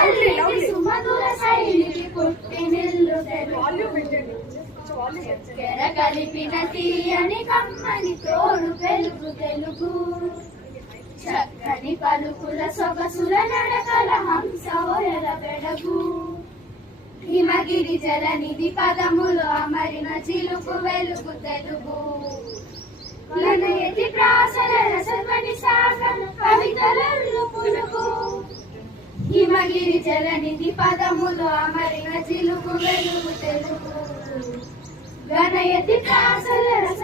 తల్లికి సుమధుర శైలికి పుట్టినిల్లు తెలుగు చక్కెర కలిపిన తీయని కమ్మని తోడు పెలుగు తెలుగు చక్కని పలుకుల సొగసుల నడకల హంస ఒయల బెడగు హిమగిరి జలనిధి పదములు అమరిన చిలుకు వెలుగు తెలుగు లనయతి ప్రాసల రసధ్వని సాగర కవితలల్లు పులుగు హిమగిరి జలనిధి పదములు అమరిన చిలుకు వెలుగు తెలుగు గణయతి ప్రాసల రస